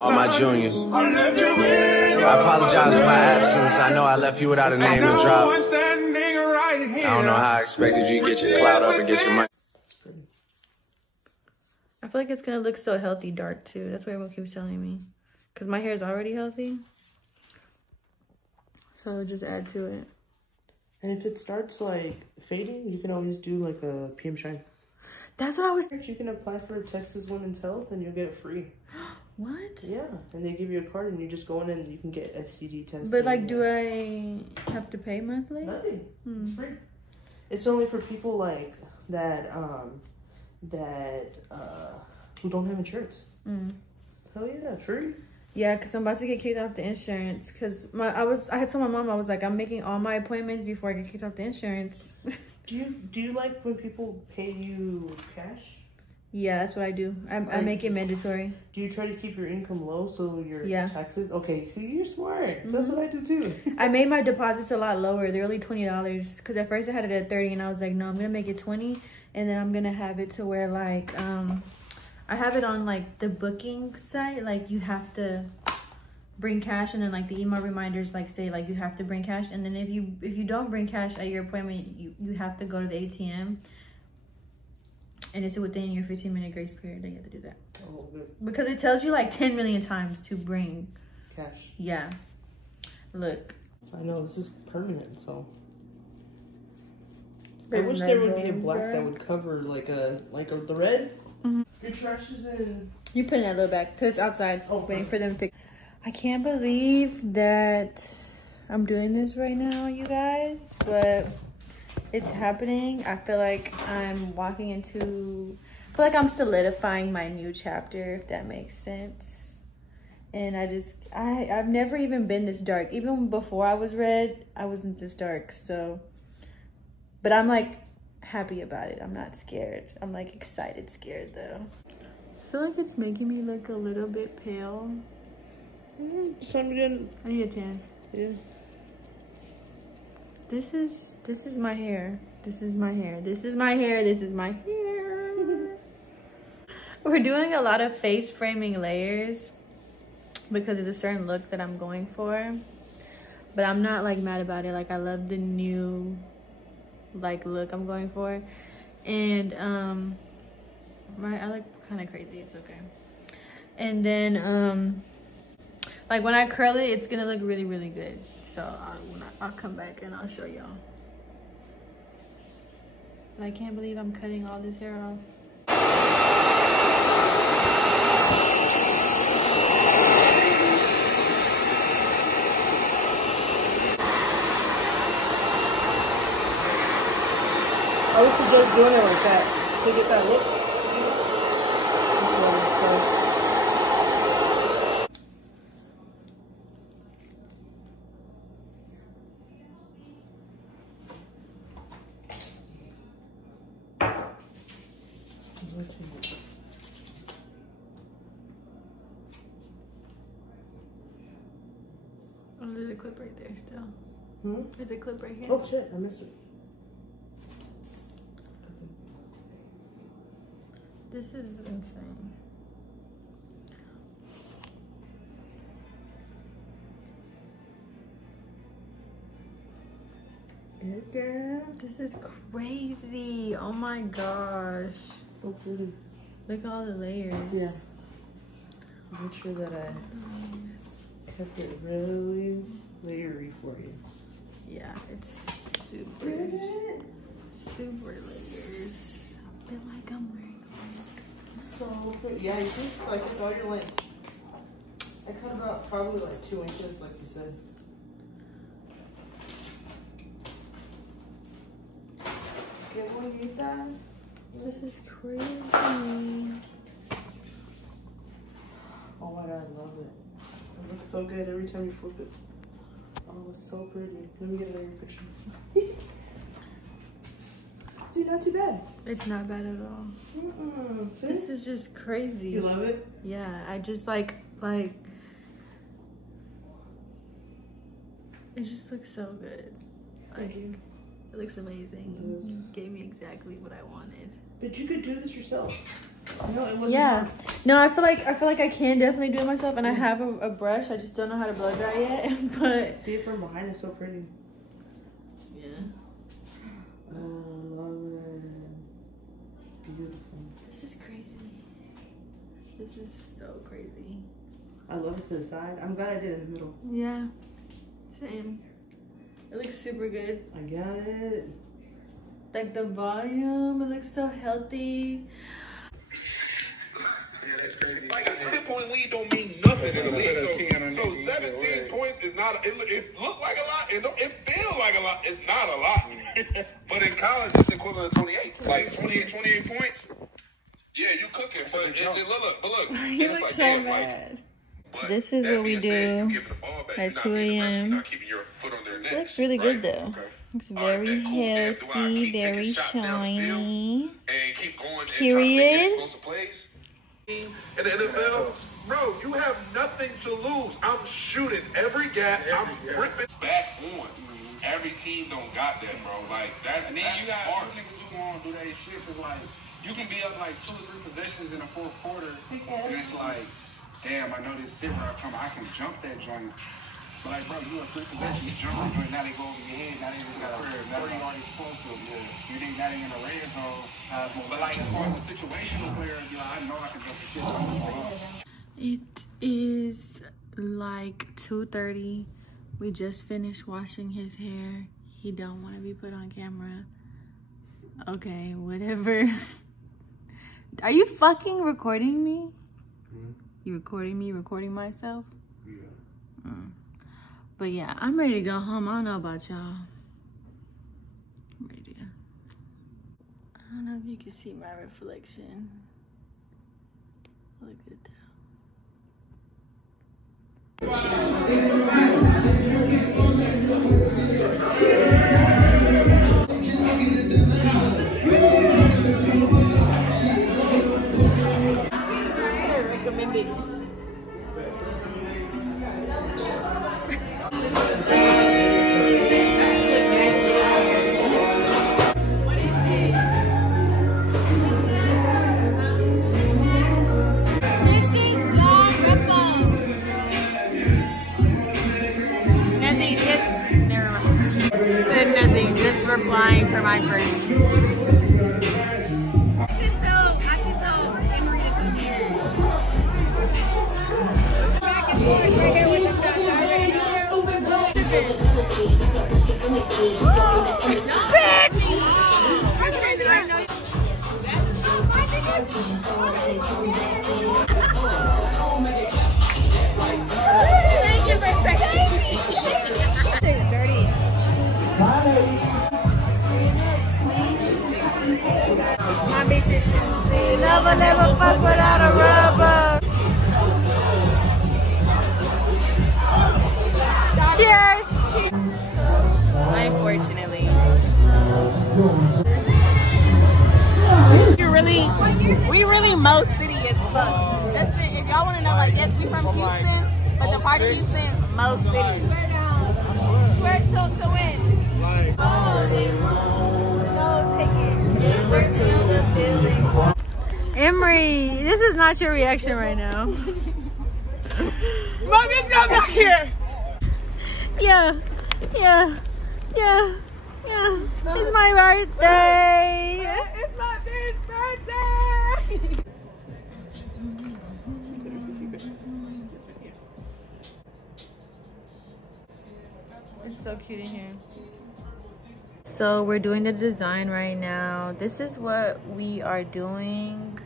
All my juniors. I apologize for my absence. I know I left you without a name to drop. I don't know how I expected you to get your clout up and get your money. I feel like it's gonna look so healthy dark too. That's what everyone keeps telling me. Cause my hair is already healthy. So I'll just add to it. And if it starts like fading, you can always do like a PM shine. That's what I was. You can apply for Texas Women's Health and you'll get it free. What? Yeah, and they give you a card and you just go in and you can get STD tested. But like, do I have to pay monthly? Nothing. It's free. It's only for people like that, who don't have insurance. Hell yeah, free. Yeah, cause I'm about to get kicked off the insurance. Cause I had told my mom, I was like, I'm making all my appointments before I get kicked off the insurance. Do you like when people pay you cash? Yeah, that's what I do. I make it mandatory. Do you try to keep your income low so your taxes? Okay, see, you're smart. That's what I do too. I made my deposits a lot lower. They're only $20. Because at first I had it at 30 and I was like, no, I'm going to make it 20. And then I'm going to have it to where like, I have it on like the booking site. Like you have to bring cash, and then like the email reminders like say like you have to bring cash. And then if you don't bring cash at your appointment, you have to go to the ATM. And it's within your 15-minute grace period that you have to do that. Oh, good. Because it tells you like 10 million times to bring cash. Yeah. Look. I know, this is permanent, so. I wish there would be a black that would cover like the red. Your trash is in. You put that little back because it's outside waiting for them to pick. I can't believe that I'm doing this right now, you guys, but it's happening. I feel like I'm walking into, I feel like I'm solidifying my new chapter, if that makes sense. And I've never even been this dark. Even before I was red, I wasn't this dark. So, but I'm like happy about it. I'm not scared. I'm like excited, scared though. I feel like it's making me look a little bit pale. I need a tan. Yeah. This is my hair. This is my hair. This is my hair. This is my hair. We're doing a lot of face framing layers because it's a certain look that I'm going for. But I'm not like mad about it. Like I love the new like look I'm going for. And I look kind of crazy. It's okay. And then like when I curl it, it's gonna look really, really good. So I'll come back and I'll show y'all. But I can't believe I'm cutting all this hair off. I would suggest doing it like that to get that look. Oh, there's a clip right there still. There's a clip right here. Oh shit, I missed it. This is insane. This is crazy. Oh my gosh. So pretty. Look at all the layers. Yeah. Make sure that I kept it really layery for you. Yeah, it's super layers. I feel like I'm wearing a wig. So pretty. Yeah, you see, so I cut all your length. I cut about probably like 2 inches, like you said. Get one of you that. This is crazy. Oh my god, I love it. It looks so good every time you flip it. Oh, it's so pretty. Let me get another picture. See, not too bad. It's not bad at all. This is just crazy. You love it? Yeah, I just like it just looks so good. Thank you. It looks amazing. It gave me exactly what I wanted. But you could do this yourself. No, it wasn't. Yeah. No, I feel like I can definitely do it myself, and I have a brush. I just don't know how to blow dry yet. But see it from behind. It's so pretty. Yeah. Oh, love it. Beautiful. This is crazy. This is so crazy. I love it to the side. I'm glad I did it in the middle. Yeah. Same. It looks super good. I got it. Like the volume, it looks so healthy. Like a 10-point lead don't mean nothing in the league. So 17 points is not. It looked like a lot. It feels like a lot. It's not a lot. But in college, it's equivalent to 28. Like 28 points. Yeah, you cooking. But look. You look like, so damn, bad. like, this is what we do at 2 a.m. Looks really good though. Okay. Looks very healthy, very shiny. And keep going. Period. In the NFL, bro, you have nothing to lose. I'm shooting every gap. I'm ripping back on. Every team don't got that, bro. Like that's you got hard. Niggas who want to do that shit because like you can be up like 2 or 3 possessions in the fourth quarter, and it's like, damn, I know this sit route coming. I can jump that joint. But like, bro, you have 3 possessions, you jump that joint. Now they go over your head. Now they just got a prayer. Now they already supposed to. Yeah. You think that ain't in the red zone? But like as far as the situational player, you know, I know I can jump the shit. It is like 2:30. We just finished washing his hair. He don't want to be put on camera. Okay, whatever. Are you fucking recording me? You recording me? Recording myself? Yeah. But yeah, I'm ready to go home. I don't know about y'all. I'm ready to go. I don't know if you can see my reflection. Look at that. Replying for my friends. Never fuck without a rubber. Cheers. Unfortunately. We really Mo City as fuck. That's it. If y'all want to know, like, yes, we from Houston, but the part of Houston, Mo City. Swear to win. No, take it. Emery, this is not your reaction right now. My bitch got back here. Yeah. It's my birthday. It's my bitch's birthday. It's so cute in here. So we're doing the design right now. This is what we are doing.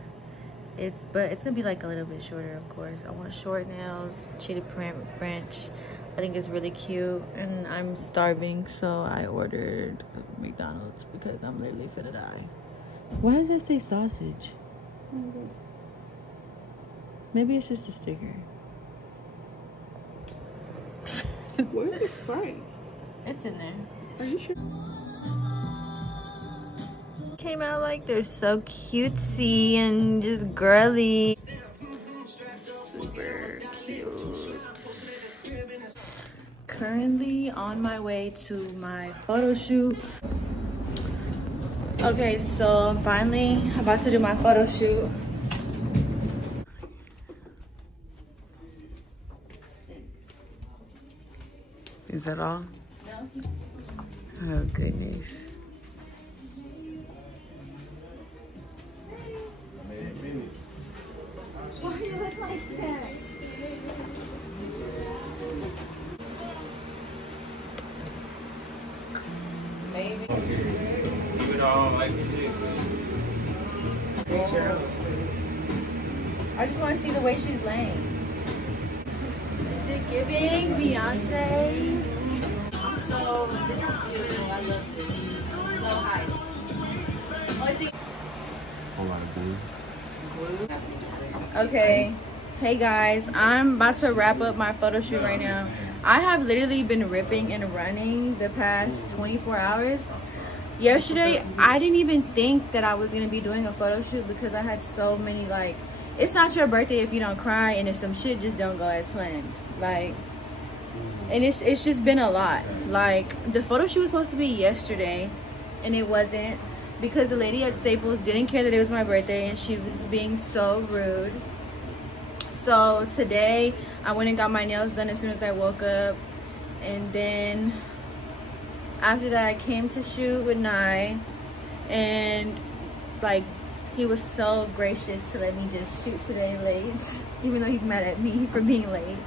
But it's gonna be like a little bit shorter, of course. I want short nails, cheetah print French. I think it's really cute, and I'm starving, so I ordered McDonald's because I'm literally finna die. Why does that say sausage? Maybe it's just a sticker. Where's the Sprite? It's in there. Are you sure? Came out like they're so cutesy and just girly. Super cute. Currently on my way to my photo shoot. Okay, so I'm finally about to do my photo shoot. Is that all? No. Oh, goodness. Why do you look like that? Maybe. I just want to see the way she's laying. Is it giving Beyonce? So this is beautiful. I love this. So high. Whole lot of blue. Okay. Hey guys, I'm about to wrap up my photo shoot right now. I have literally been ripping and running the past 24 hours. Yesterday, I didn't even think that I was going to be doing a photo shoot because I had so many, like, it's not your birthday if you don't cry, and if some shit just don't go as planned. Like, and it's just been a lot. Like, the photo shoot was supposed to be yesterday, and it wasn't because the lady at Staples didn't care that it was my birthday, and she was being so rude. So today, I went and got my nails done as soon as I woke up, and then after that, I came to shoot with Nye, and like, he was so gracious to let me just shoot today late, even though he's mad at me for being late.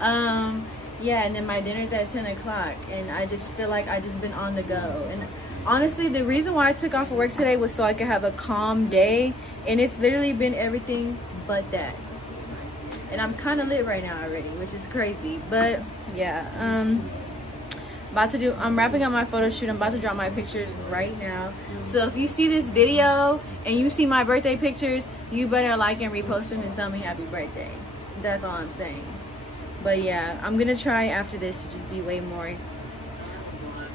Yeah, and then my dinner's at 10 o'clock, and I just feel like I just been on the go. And honestly, the reason why I took off of work today was so I could have a calm day, and it's literally been everything but that. And I'm kind of lit right now already, which is crazy. But yeah, I'm wrapping up my photo shoot. I'm about to drop my pictures right now. So if you see this video and you see my birthday pictures, you better like and repost them and tell me happy birthday. That's all I'm saying. But yeah, I'm gonna try after this to just be way more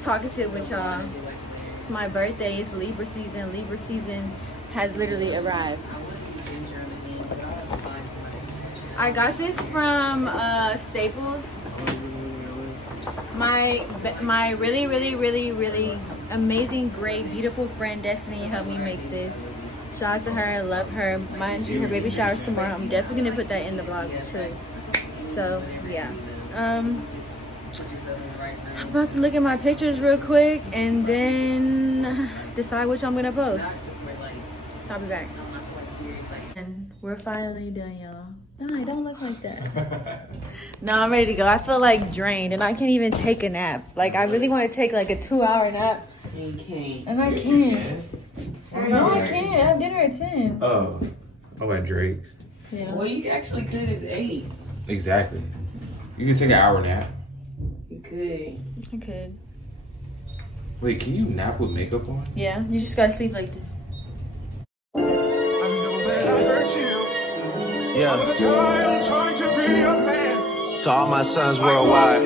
talkative with y'all. It's my birthday, it's Libra season. Libra season has literally arrived. I got this from Staples. My really amazing, great, beautiful friend Destiny helped me make this. Shout out to her, I love her. Mind you, her baby shower's tomorrow. I'm definitely gonna put that in the vlog too. So yeah. I'm about to look at my pictures real quick and then decide which I'm gonna post. So I'll be back. And we're finally done, y'all. No, don't look like that. No, I'm ready to go. I feel like drained and I can't even take a nap. Like, I really want to take like a 2-hour nap. You can't. And I can't. No, I can't. I have dinner at 10. Oh, at Drake's. Yeah. Well, you actually could. It's 8. Exactly. You could take an hour nap. You could. I could. Wait, can you nap with makeup on? Yeah, you just gotta sleep like this. Yeah. To all my sons worldwide.